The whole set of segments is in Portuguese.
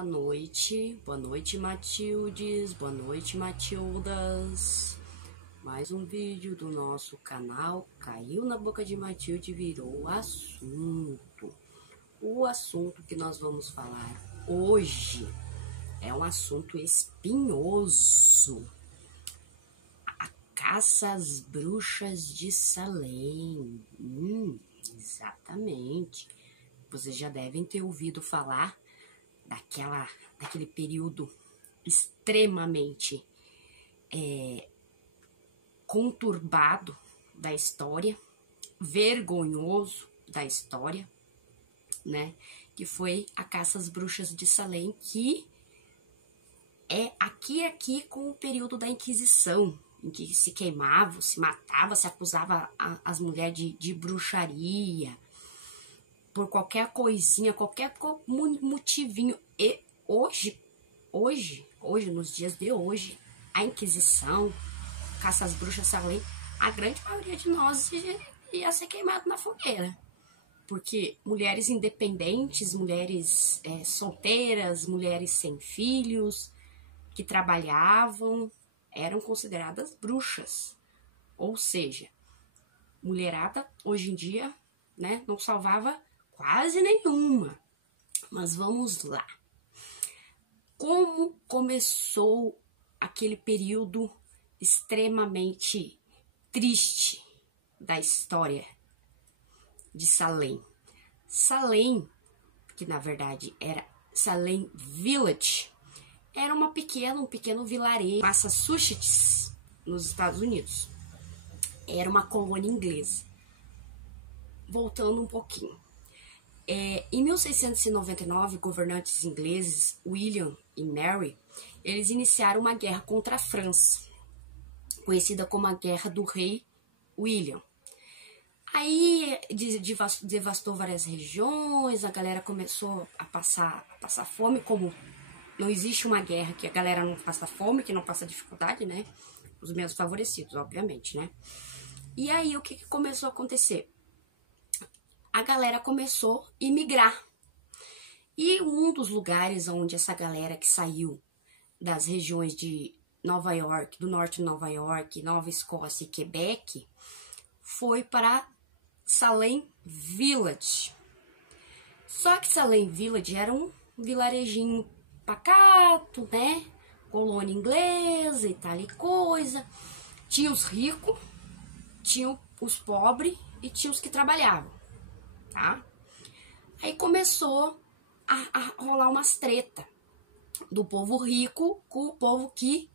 Boa noite Matildes, boa noite Matildas. Mais um vídeo do nosso canal Caiu na Boca de Matilde e virou assunto. O assunto que nós vamos falar hoje é um assunto espinhoso. A caça às bruxas de Salem. Exatamente. Vocês já devem ter ouvido falar daquele período extremamente conturbado da história, vergonhoso da história, né? Que foi a caça às bruxas de Salem, que é aqui com o período da Inquisição, em que se queimava, se matava, se acusava as mulheres de bruxaria, por qualquer coisinha, qualquer motivinho. E hoje, nos dias de hoje, a Inquisição, caça às bruxas Salem, a grande maioria de nós ia ser queimado na fogueira. Porque mulheres independentes, mulheres solteiras, mulheres sem filhos, que trabalhavam, eram consideradas bruxas. Ou seja, mulherada, hoje em dia, né, não salvava quase nenhuma. Mas vamos lá. Como começou aquele período extremamente triste da história de Salem? Salem, que na verdade era Salem Village, era um pequeno vilarejo, Massachusetts, nos Estados Unidos. Era uma colônia inglesa. Voltando um pouquinho. Em 1699, governantes ingleses, William e Mary, eles iniciaram uma guerra contra a França, conhecida como a Guerra do Rei William. Aí devastou várias regiões, a galera começou a passar fome, como não existe uma guerra que a galera não passa fome, que não passa dificuldade, né? Os menos favorecidos, obviamente, né? E aí, o que começou a acontecer? A galera começou a imigrar. E um dos lugares onde essa galera que saiu das regiões de Nova York, do norte de Nova York, Nova Escócia e Quebec, foi para Salem Village. Só que Salem Village era um vilarejinho pacato, né? Colônia inglesa e tal e coisa. Tinha os ricos, tinha os pobres e tinha os que trabalhavam, tá? Aí começou a rolar umas treta do povo rico com o povo que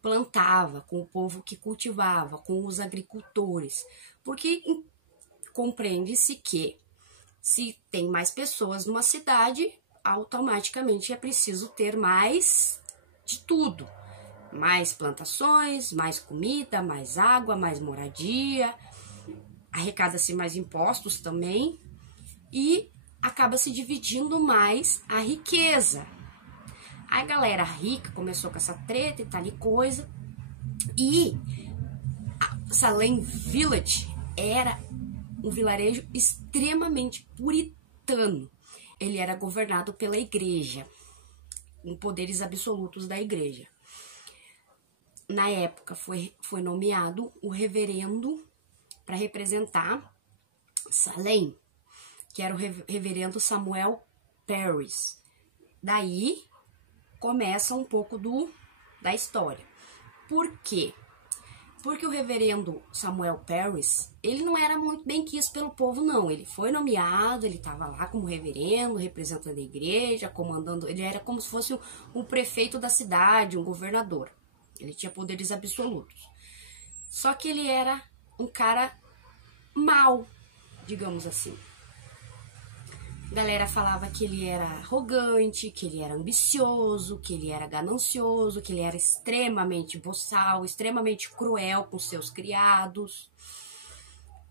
plantava, com o povo que cultivava, com os agricultores. Porque compreende-se que se tem mais pessoas numa cidade, automaticamente é preciso ter mais de tudo. Mais plantações, mais comida, mais água, mais moradia, arrecada-se mais impostos também e acaba se dividindo mais a riqueza. A galera rica começou com essa treta e tal e coisa, e Salem Village era um vilarejo extremamente puritano. Ele era governado pela igreja, com poderes absolutos da igreja. Na época foi nomeado o reverendo para representar Salem, que era o reverendo Samuel Parris. Daí começa um pouco da história. Por quê? Porque o reverendo Samuel Parris, ele não era muito bem quisto pelo povo, não. Ele foi nomeado, ele estava lá como reverendo, representando a igreja, comandando. Ele era como se fosse um prefeito da cidade, um governador. Ele tinha poderes absolutos. Só que ele era um cara mau, digamos assim. A galera falava que ele era arrogante, que ele era ambicioso, que ele era ganancioso, que ele era extremamente boçal, extremamente cruel com seus criados.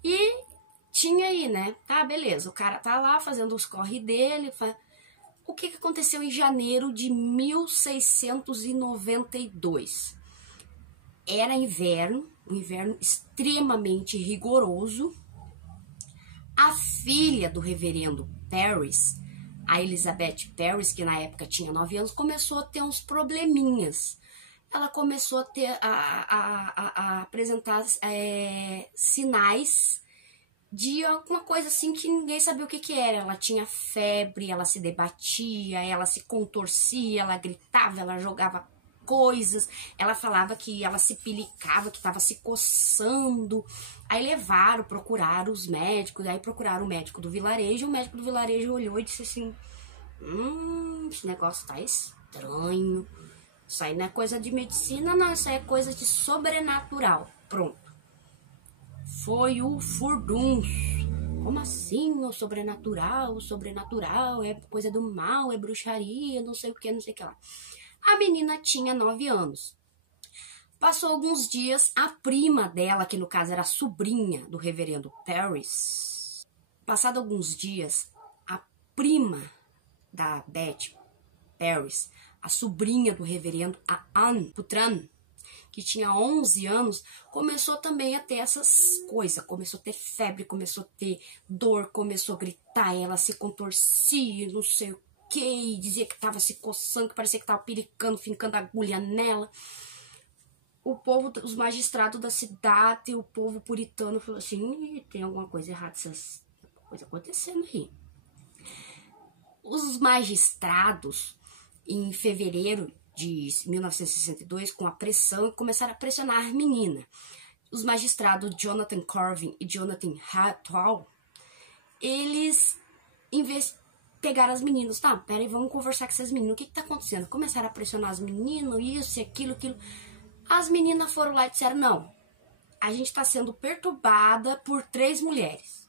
E tinha aí, né? Tá, beleza, o cara tá lá fazendo os corre dele. O que aconteceu em janeiro de 1692? Era inverno, um inverno extremamente rigoroso. A filha do reverendo Parris A Elizabeth Parris, que na época tinha 9 anos, começou a ter uns probleminhas. Ela começou a apresentar sinais de alguma coisa assim que ninguém sabia o que era. Ela tinha febre, ela se debatia, ela se contorcia, ela gritava, ela jogava coisas, ela falava que ela se pilicava, que estava se coçando. Aí procuraram os médicos, aí procuraram o médico do vilarejo, o médico do vilarejo olhou e disse assim, esse negócio tá estranho, isso aí não é coisa de medicina não, isso aí é coisa de sobrenatural. Pronto. Foi o furdunço. Como assim o sobrenatural? O sobrenatural é coisa do mal, é bruxaria, não sei o que, não sei o que lá. A menina tinha 9 anos. Passou alguns dias, a prima dela, que no caso era a sobrinha do reverendo Parris, passado alguns dias, a prima da Beth Parris, a sobrinha do reverendo, a Anne Putran, que tinha 11 anos, começou também a ter essas coisas, começou a ter febre, começou a ter dor, começou a gritar, ela se contorcia, não sei o que, dizia que tava se coçando, que parecia que tava piricando, fincando agulha nela. O povo, os magistrados da cidade, o povo puritano falou assim, tem alguma coisa errada, essas coisas acontecendo aí. Os magistrados, em fevereiro de 1962, com a pressão, começaram a pressionar a menina. Os magistrados Jonathan Corvin e Jonathan Hartwell, eles pegaram as meninas, tá, peraí, vamos conversar com essas meninas, o que tá acontecendo? Começaram a pressionar as meninas, isso e aquilo. As meninas foram lá e disseram, não, a gente tá sendo perturbada por 3 mulheres.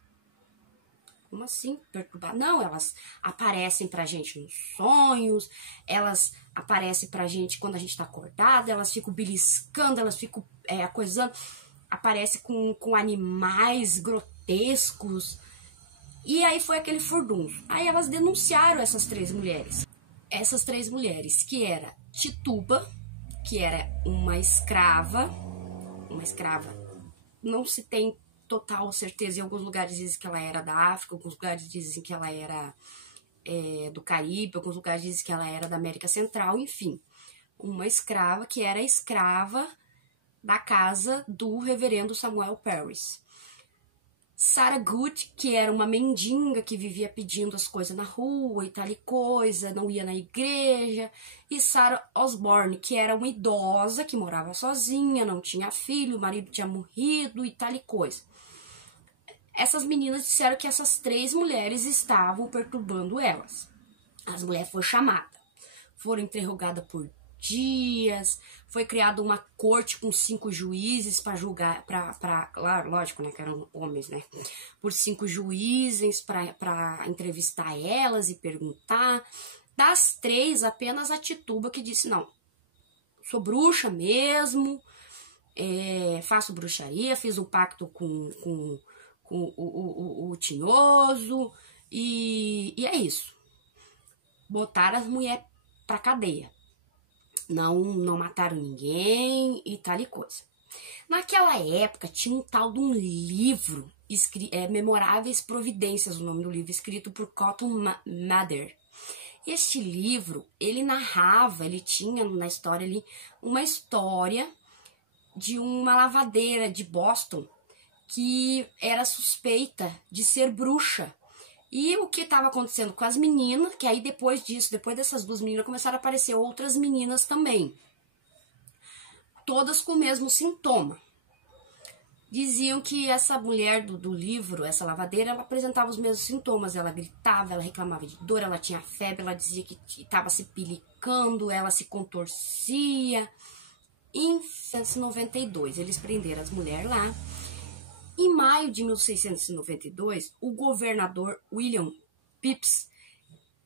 Como assim, perturbada? Não, elas aparecem pra gente nos sonhos, elas aparecem pra gente quando a gente tá acordada, elas ficam beliscando, elas ficam coisando, aparecem com animais grotescos. E aí foi aquele furdunço. Aí elas denunciaram essas 3 mulheres. Essas 3 mulheres, que era Tituba, que era uma escrava, não se tem total certeza, em alguns lugares dizem que ela era da África, alguns lugares dizem que ela era do Caribe, alguns lugares dizem que ela era da América Central, enfim. Uma escrava que era escrava da casa do reverendo Samuel Parris. Sarah Good, que era uma mendiga que vivia pedindo as coisas na rua e tal e coisa, não ia na igreja. E Sarah Osborne, que era uma idosa que morava sozinha, não tinha filho, o marido tinha morrido e tal e coisa. Essas meninas disseram que essas 3 mulheres estavam perturbando elas. As mulheres foram chamadas, foram interrogadas por dias, foi criada uma corte com 5 juízes para julgar, claro, lógico, né, que eram homens, né, por 5 juízes para entrevistar elas e perguntar. Das 3, apenas a Tituba que disse, não, sou bruxa mesmo, faço bruxaria, fiz um pacto com o tinhoso, e é isso. Botaram as mulheres pra cadeia. Não mataram ninguém e tal e coisa. Naquela época tinha um tal de um livro, Memoráveis Providências, o nome do livro, escrito por Cotton Mather. Este livro, ele narrava, ele tinha na história ali uma história de uma lavadeira de Boston que era suspeita de ser bruxa. E o que estava acontecendo com as meninas, que aí depois dessas 2 meninas, começaram a aparecer outras meninas também. Todas com o mesmo sintoma. Diziam que essa mulher do livro, essa lavadeira, ela apresentava os mesmos sintomas. Ela gritava, ela reclamava de dor, ela tinha febre, ela dizia que estava se pilicando, ela se contorcia. Em 1692, eles prenderam as mulheres lá. Em maio de 1692, o governador William Phips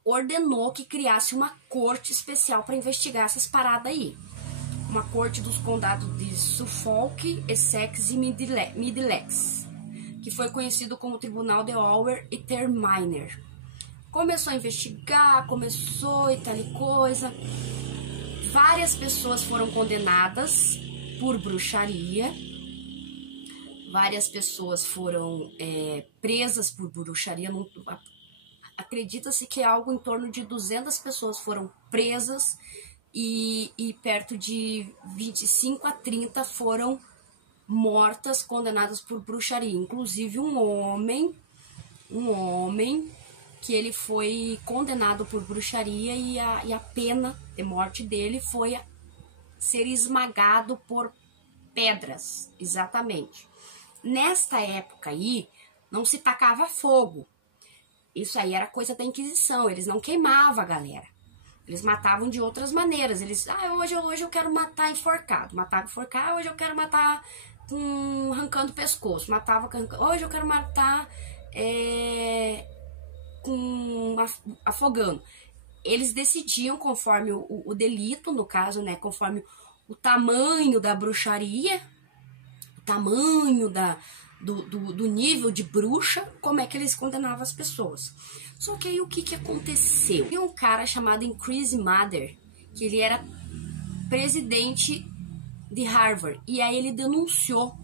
ordenou que criasse uma corte especial para investigar essas paradas aí. Uma corte dos condados de Suffolk, Essex e Middlesex, que foi conhecido como Tribunal de Ower e Terminer. Começou a investigar, e tal e coisa. Várias pessoas foram condenadas por bruxaria. Várias pessoas foram presas por bruxaria. acredita-se que algo em torno de 200 pessoas foram presas e perto de 25 a 30 foram mortas, condenadas por bruxaria. Inclusive um homem que ele foi condenado por bruxaria e a pena de morte dele foi ser esmagado por pedras, exatamente. Nesta época aí, não se tacava fogo. Isso aí era coisa da Inquisição, eles não queimavam a galera. Eles matavam de outras maneiras. Eles, hoje eu quero matar enforcado. Matava enforcado, hoje eu quero matar arrancando o pescoço. Hoje eu quero matar afogando. Eles decidiam conforme o delito, no caso, né, conforme o tamanho da bruxaria, o tamanho do nível de bruxa, como é que eles condenavam as pessoas. Só que aí o que aconteceu? Tem um cara chamado Increase Mather, que ele era presidente de Harvard, e aí ele denunciou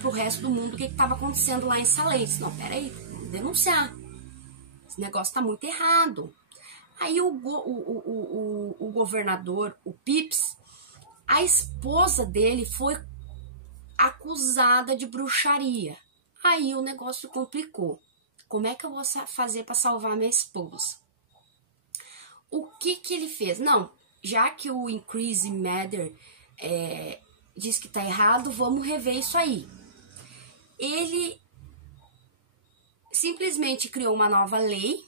pro resto do mundo o que estava acontecendo lá em Salem. Disse, não, peraí, vamos denunciar. Esse negócio tá muito errado. Aí o governador, o Pips, a esposa dele foi acusada de bruxaria. Aí o negócio complicou. Como é que eu vou fazer para salvar minha esposa? O que ele fez? Não, já que o Increase Mather diz que tá errado, vamos rever isso aí. Ele simplesmente criou uma nova lei,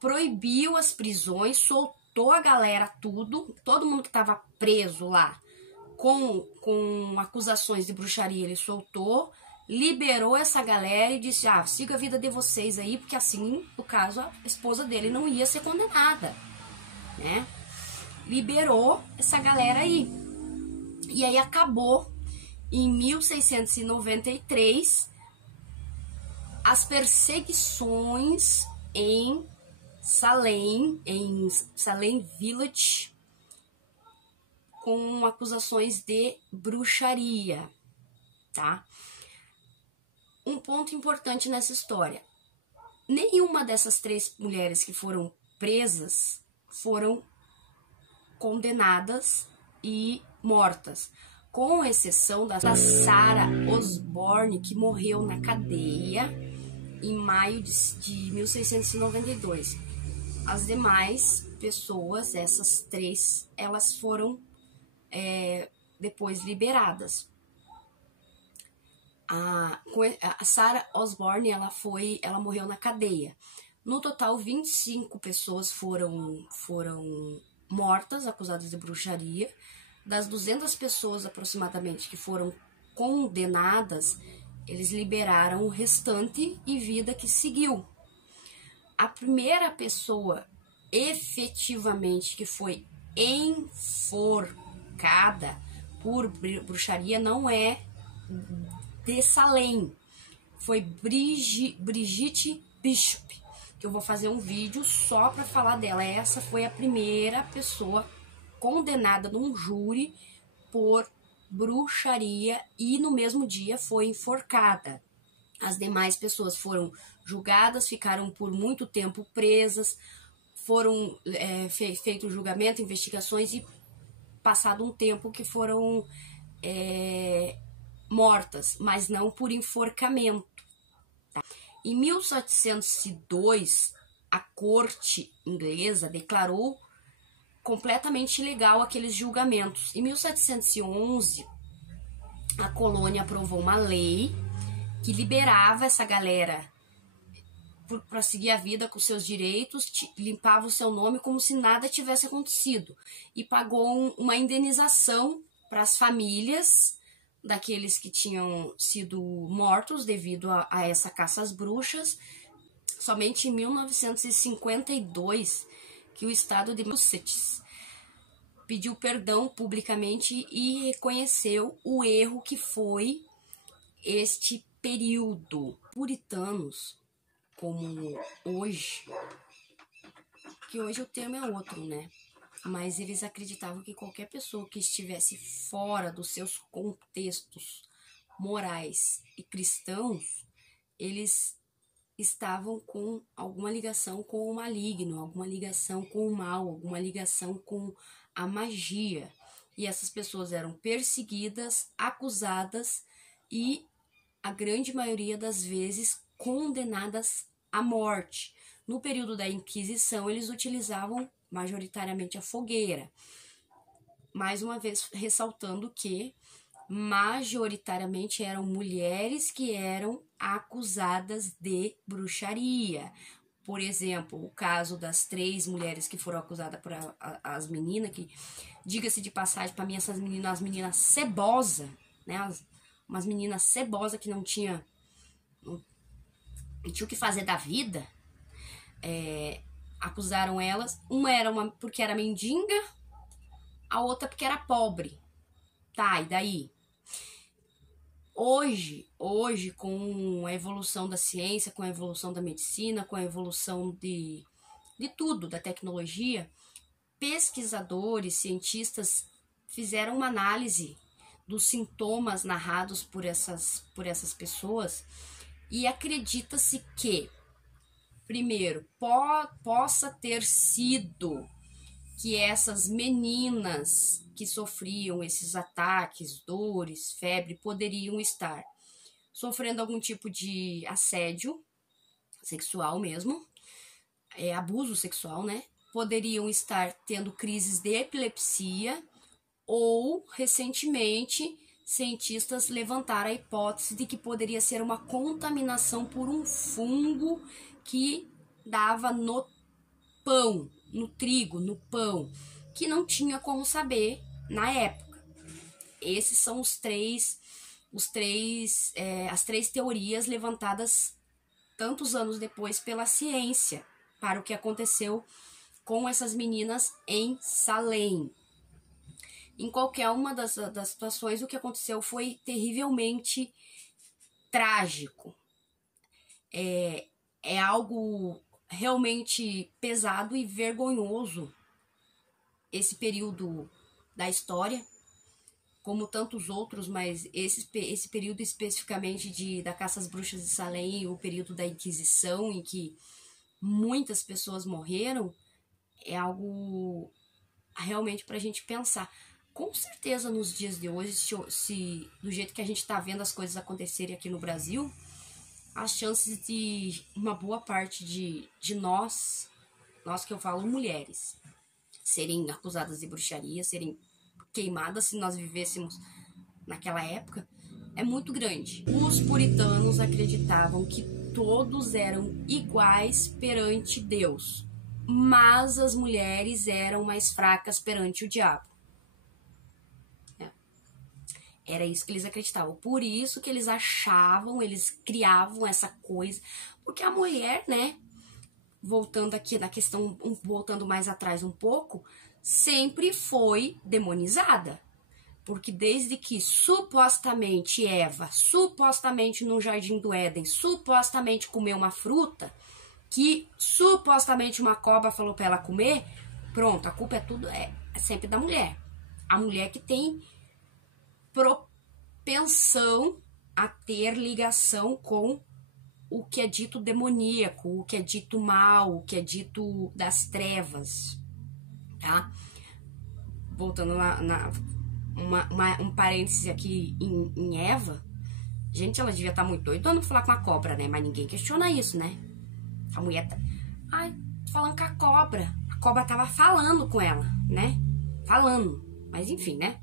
proibiu as prisões, soltou a galera todo mundo que estava preso lá com acusações de bruxaria, ele soltou, liberou essa galera e disse, siga a vida de vocês aí, porque assim, no caso, a esposa dele não ia ser condenada, né? Liberou essa galera aí. E aí acabou, em 1693, as perseguições em Salem Village, com acusações de bruxaria, tá? Um ponto importante nessa história: nenhuma dessas 3 mulheres que foram presas foram condenadas e mortas, com exceção da Sarah Osborne, que morreu na cadeia em maio de 1692. As demais pessoas, essas 3, elas foram depois liberadas. A Sarah Osborne, ela morreu na cadeia. No total, 25 pessoas foram mortas, acusadas de bruxaria. Das 200 pessoas aproximadamente que foram condenadas, eles liberaram o restante e vida que seguiu. A primeira pessoa efetivamente que foi enforcada por bruxaria não é de Salem, foi Brigitte Bishop, que eu vou fazer um vídeo só para falar dela. Essa foi a primeira pessoa condenada num júri por bruxaria e no mesmo dia foi enforcada. As demais pessoas foram julgadas, ficaram por muito tempo presas, foram feito julgamento, investigações e passado um tempo que foram mortas, mas não por enforcamento. Tá? Em 1702, a corte inglesa declarou completamente ilegal aqueles julgamentos. Em 1711, a colônia aprovou uma lei que liberava essa galera para seguir a vida com seus direitos, limpava o seu nome como se nada tivesse acontecido e pagou uma indenização para as famílias daqueles que tinham sido mortos devido a essa caça às bruxas. Somente em 1952 que o estado de Massachusetts pediu perdão publicamente e reconheceu o erro que foi este período. Puritanos, como hoje, que hoje o termo é outro, né? Mas eles acreditavam que qualquer pessoa que estivesse fora dos seus contextos morais e cristãos, eles estavam com alguma ligação com o maligno, alguma ligação com o mal, alguma ligação com a magia. E essas pessoas eram perseguidas, acusadas e, a grande maioria das vezes, condenadas à morte. No período da Inquisição, eles utilizavam majoritariamente a fogueira. Mais uma vez, ressaltando que majoritariamente eram mulheres que eram acusadas de bruxaria. Por exemplo, o caso das 3 mulheres que foram acusadas por as meninas, que, diga-se de passagem, para mim essas meninas, as meninas cebosas, né? Umas meninas cebosas que não tinha o que fazer da vida, acusaram elas. Uma era porque era mendiga, a outra porque era pobre. Tá, e daí? Hoje, com a evolução da ciência, com a evolução da medicina, com a evolução de tudo, da tecnologia, pesquisadores, cientistas fizeram uma análise dos sintomas narrados por essas pessoas e acredita-se que, primeiro, possa ter sido que essas meninas que sofriam esses ataques, dores, febre, poderiam estar sofrendo algum tipo de assédio sexual mesmo, abuso sexual, né? Poderiam estar tendo crises de epilepsia ou, recentemente, cientistas levantaram a hipótese de que poderia ser uma contaminação por um fungo que dava no pão, no trigo, no pão, que não tinha como saber na época. Esses são as três teorias levantadas tantos anos depois pela ciência para o que aconteceu com essas meninas em Salem. Em qualquer uma das situações, o que aconteceu foi terrivelmente trágico. É algo realmente pesado e vergonhoso esse período da história, como tantos outros, mas esse período especificamente da caça às bruxas de Salem, o período da Inquisição, em que muitas pessoas morreram, é algo realmente para a gente pensar. Com certeza, nos dias de hoje, se do jeito que a gente está vendo as coisas acontecerem aqui no Brasil, as chances de uma boa parte de nós que eu falo mulheres, serem acusadas de bruxaria, serem queimadas se nós vivêssemos naquela época, é muito grande. Os puritanos acreditavam que todos eram iguais perante Deus, mas as mulheres eram mais fracas perante o diabo. Era isso que eles acreditavam. Por isso que eles achavam, eles criavam essa coisa. Porque a mulher, né, voltando aqui na questão, voltando mais atrás um pouco, sempre foi demonizada. Porque desde que supostamente Eva, supostamente no Jardim do Éden, supostamente comeu uma fruta, que supostamente uma cobra falou para ela comer, pronto, a culpa é sempre da mulher. A mulher que tem propensão a ter ligação com o que é dito demoníaco, o que é dito mal, o que é dito das trevas, tá? Voltando um parêntese aqui em Eva, gente, ela devia estar muito doida não falar com a cobra, né? Mas ninguém questiona isso, né? A mulher tá... Ai, falando com a cobra tava falando com ela, né? Falando, mas enfim, né?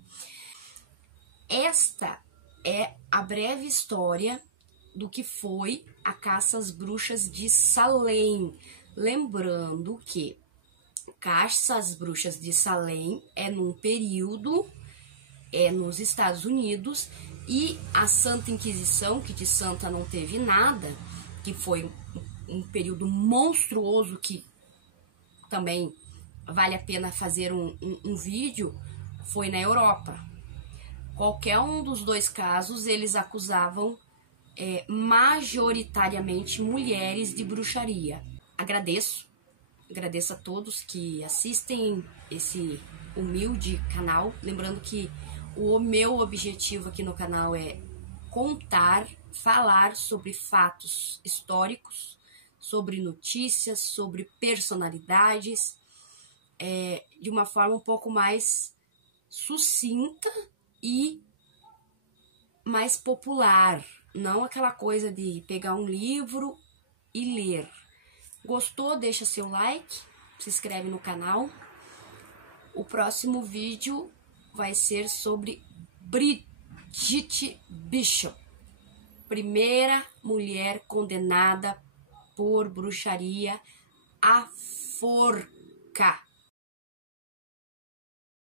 Esta é a breve história do que foi a caça às bruxas de Salem. Lembrando que caça às bruxas de Salem é num período nos Estados Unidos, e a Santa Inquisição, que de santa não teve nada, que foi um período monstruoso, que também vale a pena fazer um vídeo, foi na Europa. Qualquer um dos dois casos, eles acusavam majoritariamente mulheres de bruxaria. Agradeço a todos que assistem esse humilde canal. Lembrando que o meu objetivo aqui no canal é falar sobre fatos históricos, sobre notícias, sobre personalidades, de uma forma um pouco mais sucinta e mais popular, não aquela coisa de pegar um livro e ler. Gostou? Deixa seu like, se inscreve no canal. O próximo vídeo vai ser sobre Bridget Bishop, primeira mulher condenada por bruxaria à forca.